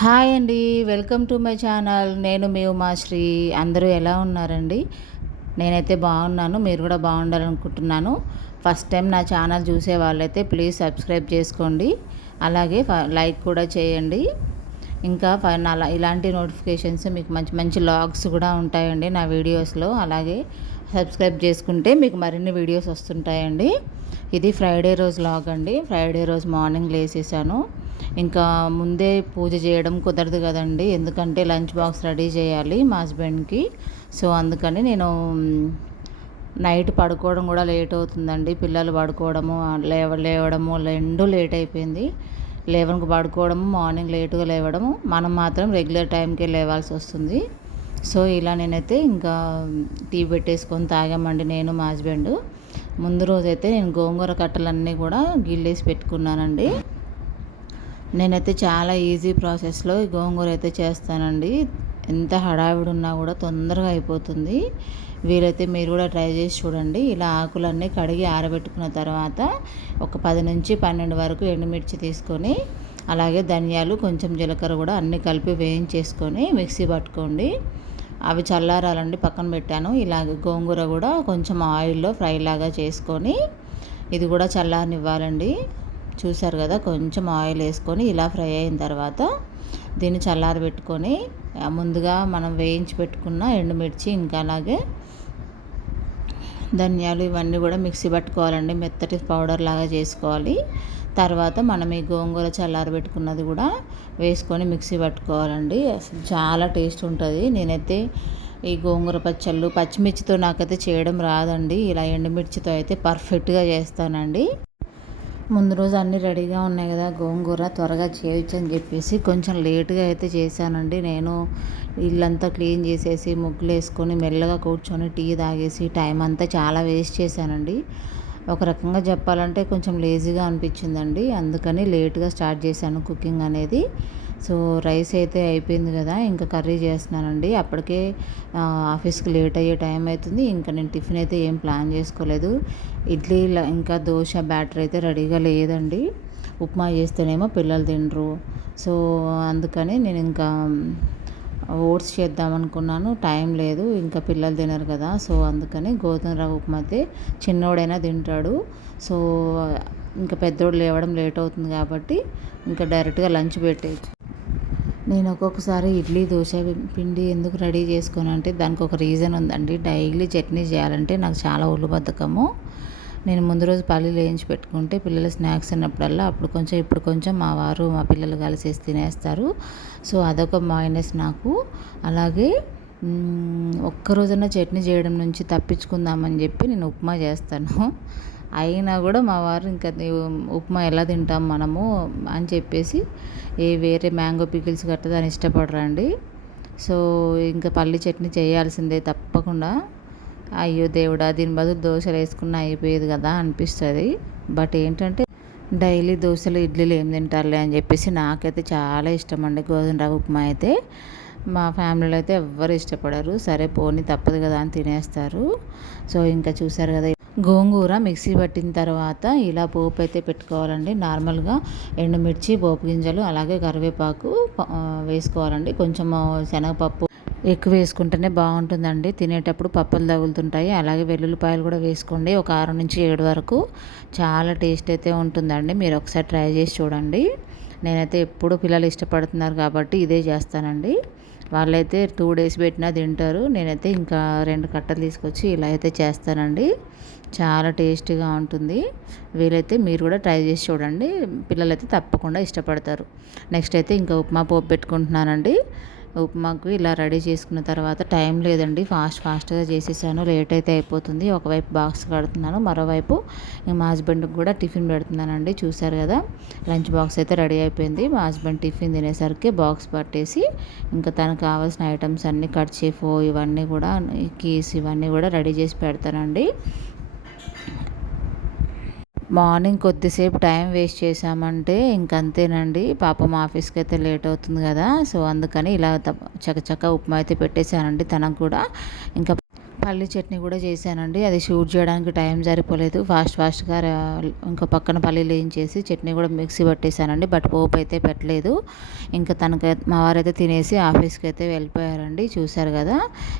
Hi అండి welcome to my channel. నేను మీ ఉమాశ్రీ అందరూ ఎలా ఉన్నారండి? నేనైతే బాగున్నాను మీరు కూడా బాగుండాలనుకుంటున్నాను. ఫస్ట్ టైం నా ఛానల్ చూసే వాళ్ళైతే ప్లీజ్ సబ్స్క్రైబ్ చేసుకోండి. అలాగే లైక్ కూడా చేయండి. ఇంకా అలా ఇలాంటి నోటిఫికేషన్స్ మీకు మంచి మంచి లాగ్స్ కూడా ఉంటాయండి నా వీడియోస్లో. అలాగే సబ్స్క్రైబ్ చేసుకుంటే మీకు మరిన్ని వీడియోస్ వస్తుంటాయండి. ఇది ఫ్రైడే రోజు లాగ్ అండి. ఫ్రైడే రోజు మార్నింగ్ లేసేసాను. ఇంకా ముందే పూజ చేయడం కుదరదు కదండి. ఎందుకంటే లంచ్ బాక్స్ రెడీ చేయాలి మా హస్బెండ్కి. సో అందుకని నేను నైట్ పడుకోవడం కూడా లేట్ అవుతుందండి. పిల్లలు పడుకోవడము లేవ లేవడము రెండు లేట్ అయిపోయింది. లెవెన్కి పడుకోవడము మార్నింగ్ లేటుగా లేవడము మనం మాత్రం రెగ్యులర్ టైంకే లేవాల్సి వస్తుంది. సో ఇలా నేనైతే ఇంకా టీ పెట్టేసుకొని తాగామండి నేను మా హస్బెండ్. ముందు రోజైతే నేను గోంగూర కట్టలన్నీ కూడా గిల్లేసి పెట్టుకున్నానండి. నేనైతే చాలా ఈజీ ప్రాసెస్లో గోంగూర అయితే చేస్తానండి. ఎంత హడావిడి ఉన్నా కూడా తొందరగా అయిపోతుంది. వీలైతే మీరు కూడా ట్రై చేసి చూడండి. ఇలా ఆకులన్నీ కడిగి ఆరబెట్టుకున్న తర్వాత ఒక పది నుంచి పన్నెండు వరకు ఎండుమిర్చి తీసుకొని అలాగే ధనియాలు కొంచెం జీలకర్ర కూడా అన్నీ కలిపి వేయించేసుకొని మిక్సీ పట్టుకోండి. అవి చల్లారాలండి పక్కన పెట్టాను. ఇలాగ గోంగూర కూడా కొంచెం ఆయిల్లో ఫ్రై లాగా చేసుకొని ఇది కూడా చల్లారనివ్వాలండి. చూసారు కదా కొంచెం ఆయిల్ వేసుకొని ఇలా ఫ్రై అయిన తర్వాత దీన్ని చల్లారబెట్టుకొని ముందుగా మనం వేయించి పెట్టుకున్న ఎండుమిర్చి ఇంకా అలాగే ధనియాలు ఇవన్నీ కూడా మిక్సీ పట్టుకోవాలండి మెత్తటి పౌడర్ లాగా చేసుకోవాలి. తర్వాత మనం ఈ గోంగూర చల్లారబెట్టుకున్నది కూడా వేసుకొని మిక్సీ పట్టుకోవాలండి. అసలు చాలా టేస్ట్ ఉంటుంది. నేనైతే ఈ గోంగూర పచ్చళ్ళు పచ్చిమిర్చితో నాకైతే చేయడం రాదండి. ఇలా ఎండుమిర్చితో అయితే పర్ఫెక్ట్గా చేస్తానండి. ముందు రోజు అన్నీ రెడీగా ఉన్నాయి కదా గోంగూర త్వరగా చేయొచ్చు అని చెప్పేసి కొంచెం లేట్గా అయితే చేశానండి. నేను ఇల్లంతా క్లీన్ చేసేసి ముగ్గులు వేసుకొని మెల్లగా కూర్చొని టీ తాగేసి టైం అంతా చాలా వేస్ట్ చేశానండి. ఒక రకంగా చెప్పాలంటే కొంచెం లేజీగా అనిపించిందండి. అందుకని లేట్గా స్టార్ట్ చేశాను కుకింగ్ అనేది. సో రైస్ అయితే అయిపోయింది కదా ఇంకా కర్రీ చేస్తున్నానండి. అప్పటికే ఆఫీస్కి లేట్ అయ్యే టైం అవుతుంది ఇంకా నేను టిఫిన్ అయితే ఏం ప్లాన్ చేసుకోలేదు. ఇడ్లీ ఇంకా దోశ బ్యాటర్ అయితే రెడీగా లేదండి. ఉప్మా చేస్తేనేమో పిల్లలు తినరు. సో అందుకని నేను ఇంకా ఓట్స్ చేద్దాం అనుకున్నాను. టైం లేదు. ఇంకా పిల్లలు తినరు కదా. సో అందుకని గోధుమ రవ్వ ఉప్మా అయితే చిన్నోడైనా తింటాడు. సో ఇంకా పెద్దోడు లేవడం లేట్ అవుతుంది కాబట్టి ఇంకా డైరెక్ట్గా లంచ్ పెట్టేయచ్చు. నేను ఒక్కొక్కసారి ఇడ్లీ దోశ పిండి ఎందుకు రెడీ చేసుకోను అంటే దానికి ఒక రీజన్ ఉందండి. డైలీ చట్నీ చేయాలంటే నాకు చాలా ఒళ్ళు బద్ధకము. నేను ముందు రోజు పల్లీలు వేయించి పెట్టుకుంటే పిల్లలు స్నాక్స్ ఉన్నప్పుడల్లా అప్పుడు కొంచెం ఇప్పుడు కొంచెం మా వారు మా పిల్లలు కలిసేసి తినేస్తారు. సో అదొక మైనస్ నాకు. అలాగే ఒక్కరోజన్నా చట్నీ చేయడం నుంచి తప్పించుకుందామని చెప్పి నేను ఉప్మా చేస్తాను. అయినా కూడా మా వారు ఇంకా ఉప్మా ఎలా తింటాం మనము అని చెప్పేసి ఏ వేరే మ్యాంగో పికిల్స్ గట్ట దాన్ని ఇష్టపడరండి. సో ఇంకా పల్లి చట్నీ చేయాల్సిందే తప్పకుండా. అయ్యో దేవుడా దీని బదులు దోశలు వేసుకున్న అయిపోయేది కదా అనిపిస్తుంది. బట్ ఏంటంటే డైలీ దోశలు ఇడ్లీలు ఏం తింటారులే అని చెప్పేసి నాకైతే చాలా ఇష్టం అండి గోధుమ రవ్వ ఉప్మా అయితే. మా ఫ్యామిలీలో అయితే ఎవ్వరు ఇష్టపడరు. సరే పోనీ తప్పదు కదా అని తినేస్తారు. సో ఇంకా చూసారు కదా గోంగూర మిక్సీ పట్టిన తర్వాత ఇలా పోపు అయితే పెట్టుకోవాలండి. నార్మల్గా ఎండుమిర్చి పోపు గింజలు అలాగే కరివేపాకు వేసుకోవాలండి. కొంచెం శనగపప్పు ఎక్కువ వేసుకుంటేనే బాగుంటుందండి. తినేటప్పుడు పప్పులు తగులుతుంటాయి. అలాగే వెల్లుల్లిపాయలు కూడా వేసుకోండి. ఒక ఆరు నుంచి ఏడు వరకు చాలా టేస్ట్ అయితే ఉంటుందండి. మీరు ఒకసారి ట్రై చేసి చూడండి. నేనైతే ఎప్పుడు పిల్లలు ఇష్టపడుతున్నారు కాబట్టి ఇదే చేస్తానండి. వాళ్ళైతే టూ డేస్ పెట్టినా తింటారు. నేనైతే ఇంకా రెండు కట్టలు తీసుకొచ్చి ఇలా అయితే చేస్తానండి. చాలా టేస్టీగా ఉంటుంది. వీలైతే మీరు కూడా ట్రై చేసి చూడండి. పిల్లలైతే తప్పకుండా ఇష్టపడతారు. నెక్స్ట్ అయితే ఇంకా ఉప్మా పోపు పెట్టుకుంటున్నానండి. ఉప్మాకు ఇలా రెడీ చేసుకున్న తర్వాత టైం లేదండి. ఫాస్ట్ ఫాస్ట్గా చేసేసాను. లేట్ అయితే అయిపోతుంది. ఒకవైపు బాక్స్ కడుతున్నాను. మరోవైపు మా హస్బెండ్కి కూడా టిఫిన్ పెడుతున్నానండి. చూసారు కదా? లంచ్ బాక్స్ అయితే రెడీ అయిపోయింది. మా హస్బెండ్ టిఫిన్ తినేసరికి బాక్స్ పట్టేసి ఇంకా తనకు కావాల్సిన ఐటమ్స్ అన్నీ కట్ చేఫో ఇవన్నీ కూడా కీస్ ఇవన్నీ కూడా రెడీ చేసి పెడతానండి. మార్నింగ్ కొద్దిసేపు టైం వేస్ట్ చేసామంటే ఇంకంతేనండి. పాపం ఆఫీస్కి అయితే లేట్ అవుతుంది కదా. సో అందుకని ఇలా చకచక ఉప్మా అయితే పెట్టేశానండి తనకు కూడా. ఇంకా పల్లి చట్నీ కూడా చేశానండి. అది షూట్ చేయడానికి టైం సరిపోలేదు. ఫాస్ట్ ఫాస్ట్గా ఇంకా పక్కన పల్లీలు వేయించేసి చట్నీ కూడా మిక్సీ పట్టేశానండి. బట్ పోపు అయితే పెట్టలేదు. ఇంకా తనకి మా వారైతే తినేసి ఆఫీస్కి అయితే వెళ్ళిపోయారండి. చూశారు కదా.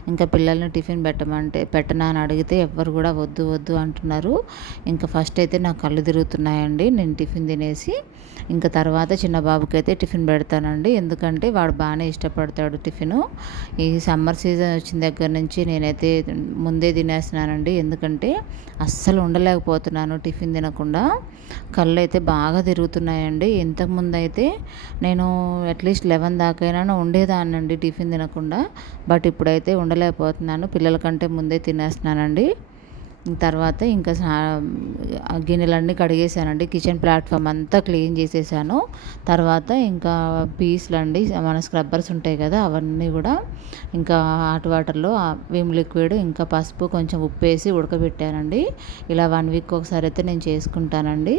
ఇంకా పిల్లల్ని టిఫిన్ పెట్టమంటే పెట్టనా అని అడిగితే ఎవ్వరు కూడా వద్దు వద్దు అంటున్నారు. ఇంకా ఫస్ట్ అయితే నాకు కళ్ళు తిరుగుతున్నాయండి. నేను టిఫిన్ తినేసి ఇంకా తర్వాత చిన్న బాబుకి అయితే టిఫిన్ పెడతానండి. ఎందుకంటే వాడు బాగానే ఇష్టపడతాడు టిఫిను. ఈ సమ్మర్ సీజన్ వచ్చిన దగ్గర నుంచి నేనైతే ముందే తినేస్తున్నానండి. ఎందుకంటే అస్సలు ఉండలేకపోతున్నాను టిఫిన్ తినకుండా. కళ్ళు అయితే బాగా తిరుగుతున్నాయండి. ఇంతకుముందు అయితే నేను అట్లీస్ట్ లెవెన్ దాకైనా ఉండేదాన్నండి టిఫిన్ తినకుండా. బట్ ఇప్పుడైతే ఉండలేకపోతున్నాను. పిల్లల కంటే ముందే తినేస్తున్నానండి. తర్వాత ఇంకా గిన్నెలన్నీ కడిగేసానండి. కిచెన్ ప్లాట్ఫామ్ అంతా క్లీన్ చేసేసాను. తర్వాత ఇంకా పీస్లు అండి మన స్క్రబ్బర్స్ ఉంటాయి కదా అవన్నీ కూడా ఇంకా హాట్ వాటర్లో విమ్ లిక్విడ్ ఇంకా పసుపు కొంచెం ఉప్పు వేసి ఉడకబెట్టానండి. ఇలా వన్ వీక్ ఒకసారి అయితే నేను చేసుకుంటానండి.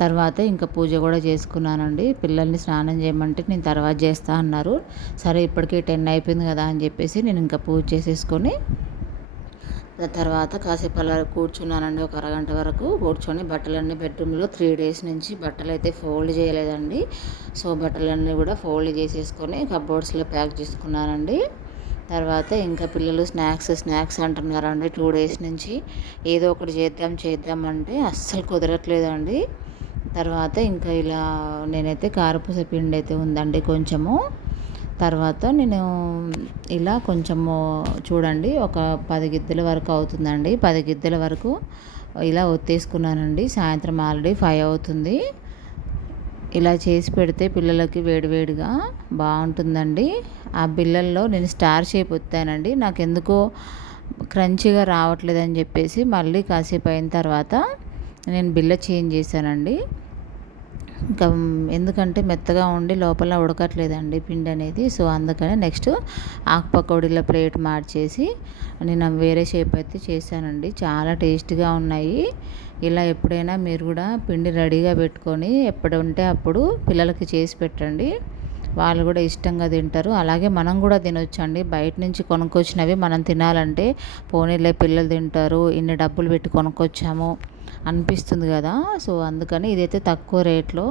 తర్వాత ఇంకా పూజ కూడా చేసుకున్నానండి. పిల్లల్ని స్నానం చేయమంటే నేను తర్వాత చేస్తా అన్నారు. సరే ఇప్పటికే టెన్ అయిపోయింది కదా అని చెప్పేసి నేను ఇంకా పూజ చేసేసుకొని తర్వాత కాసేపు అలా కూర్చున్నానండి. ఒక అరగంట వరకు కూర్చొని బట్టలన్నీ బెడ్రూమ్లో త్రీ డేస్ నుంచి బట్టలు అయితే ఫోల్డ్ చేయలేదండి. సో బట్టలన్నీ కూడా ఫోల్డ్ చేసేసుకొని కబోర్డ్స్లో ప్యాక్ చేసుకున్నానండి. తర్వాత ఇంకా పిల్లలు స్నాక్స్ స్నాక్స్ అంటున్నారండి. టూ డేస్ నుంచి ఏదో ఒకటి చేద్దాం చేద్దాం అంటే అస్సలు కుదరట్లేదండి. తర్వాత ఇంకా ఇలా నేనైతే కారపూస పిండి అయితే ఉందండి కొంచెము. తర్వాత నేను ఇలా కొంచెము చూడండి ఒక పది గిద్దెల వరకు అవుతుందండి. పది గిద్దెల వరకు ఇలా ఒత్తేసుకున్నానండి. సాయంత్రం ఆల్రెడీ ఫైవ్ అవుతుంది. ఇలా చేసి పెడితే పిల్లలకి వేడివేడిగా బాగుంటుందండి. ఆ బిల్లల్లో నేను స్టార్ షేప్ ఒత్తానండి. నాకు ఎందుకో క్రంచిగా రావట్లేదని చెప్పేసి మళ్ళీ కాసేపు అయిన తర్వాత నేను బిల్ల చేంజ్ చేశానండి. ఇంకా ఎందుకంటే మెత్తగా ఉండి లోపల ఉడకట్లేదండి పిండి అనేది. సో అందుకని నెక్స్ట్ ఆకుపకోడీల ప్లేట్ మార్చేసి నేను వేరే షేప్ అయితే చేశానండి. చాలా టేస్ట్గా ఉన్నాయి. ఇలా ఎప్పుడైనా మీరు కూడా పిండి రెడీగా పెట్టుకొని ఎప్పుడు ఉంటే అప్పుడు పిల్లలకి చేసి పెట్టండి. వాళ్ళు కూడా ఇష్టంగా తింటారు. అలాగే మనం కూడా తినొచ్చండి. బయట నుంచి కొనుక్కొచ్చినవి మనం తినాలంటే పోనీలే పిల్లలు తింటారు ఇన్ని డబ్బులు పెట్టి కొనుక్కొచ్చాము. అనిపిస్తుంది కదా. సో అందుకని ఇదైతే తక్కువ రేట్లో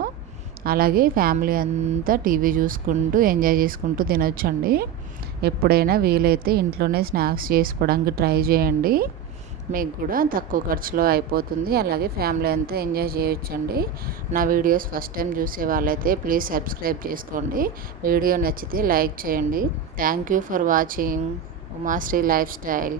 అలాగే ఫ్యామిలీ అంతా టీవీ చూసుకుంటూ ఎంజాయ్ చేసుకుంటూ తినొచ్చండి. ఎప్పుడైనా వీలైతే ఇంట్లోనే స్నాక్స్ చేసుకోవడానికి ట్రై చేయండి. మీకు కూడా తక్కువ ఖర్చులో అయిపోతుంది. అలాగే ఫ్యామిలీ అంతా ఎంజాయ్ చేయొచ్చండి. నా వీడియోస్ ఫస్ట్ టైం చూసే వాళ్ళైతే ప్లీజ్ సబ్స్క్రైబ్ చేసుకోండి. వీడియో నచ్చితే లైక్ చేయండి. Thank you for watching. Umasri lifestyle.